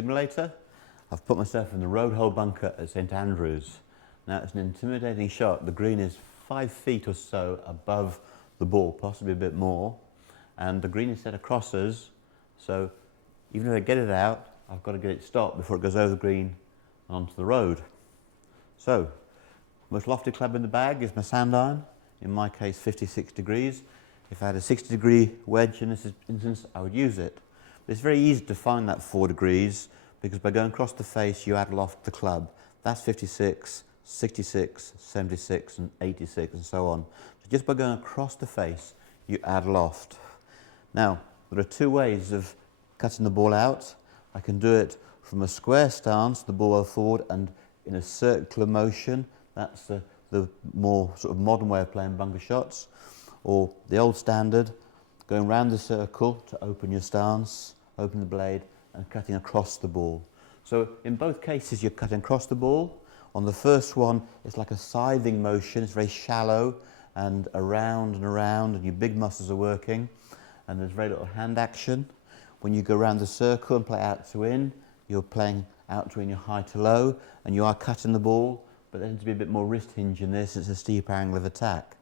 simulator. I've put myself in the road hole bunker at St Andrews. Now it's an intimidating shot. The green is 5 feet or so above the ball, possibly a bit more, and the green is set across us, so even if I get it out, I've got to get it stopped before it goes over the green and onto the road. So, most lofty club in the bag is my sand iron, in my case 56 degrees. If I had a 60-degree wedge in this instance, I would use it. But it's very easy to find that 4 degrees, because by going across the face, you add loft the club. That's 56, 66, 76, and 86, and so on. So just by going across the face, you add loft. Now, there are 2 ways of cutting the ball out. I can do it from a square stance, the ball forward, and in a circular motion. That's the more sort of modern way of playing bunker shots. Or the old standard, going round the circle to open your stance, open the blade, and cutting across the ball. So in both cases, you're cutting across the ball. On the first one, it's like a scything motion. It's very shallow and around, and your big muscles are working, and there's very little hand action. When you go around the circle and play out to in, you're playing out to in your high to low, and you are cutting the ball, but there tends to be a bit more wrist hinge in this. It's a steeper angle of attack.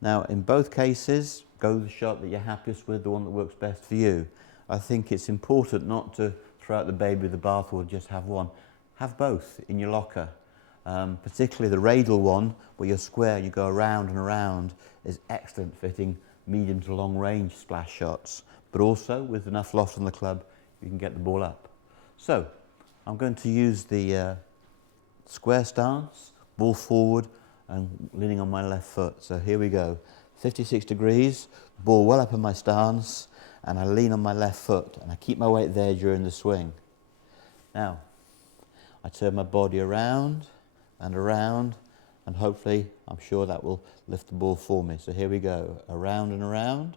Now, in both cases, go with the shot that you're happiest with, the one that works best for you. I think it's important not to throw out the baby with the bathwater, just have one. Have both in your locker. Particularly the radial one, where you're square, you go around and around, is excellent fitting medium to long range splash shots. But also, with enough loft on the club, you can get the ball up. So, I'm going to use the square stance, ball forward, and leaning on my left foot. So here we go. 56 degrees, ball well up in my stance, and I lean on my left foot, and I keep my weight there during the swing. Now, I turn my body around, and hopefully, I'm sure that will lift the ball for me. So here we go, around and around.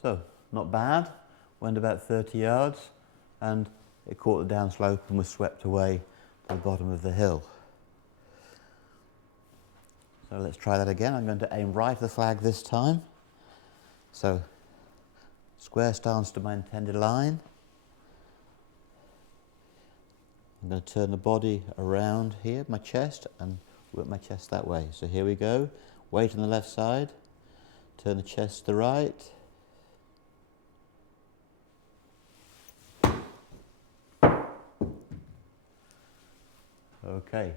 So, not bad, went about 30 yards, and it caught the downslope and was swept away to the bottom of the hill. So let's try that again. I'm going to aim right at the flag this time. So, square stance to my intended line. I'm going to turn the body around here, my chest, and work my chest that way. So here we go. Weight on the left side. Turn the chest to the right. Okay,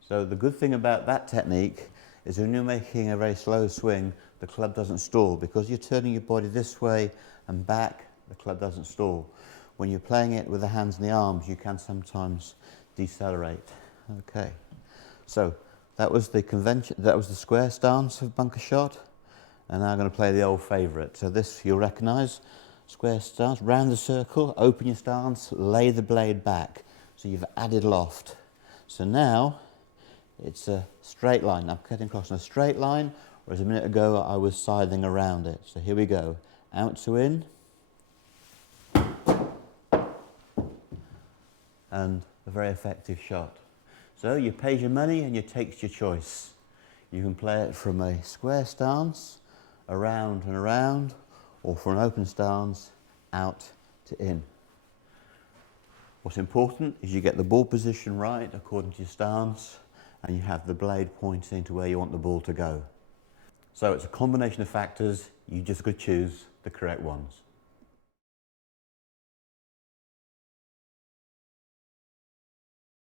so the good thing about that technique is when you're making a very slow swing, the club doesn't stall. Because you're turning your body this way and back, the club doesn't stall. When you're playing it with the hands and the arms, you can sometimes decelerate. Okay, so that was the convention, that was the square stance of bunker shot, and now I'm going to play the old favourite. So this you'll recognise, square stance, round the circle, open your stance, lay the blade back. So you've added loft. So now it's a straight line. I'm cutting across in a straight line, whereas a minute ago I was scything around it. So here we go. Out to in. And a very effective shot. So you paid your money and you takes your choice. You can play it from a square stance, around and around, or from an open stance, out to in. What's important is you get the ball position right according to your stance, and you have the blade pointing to where you want the ball to go. So it's a combination of factors, you just got to choose the correct ones.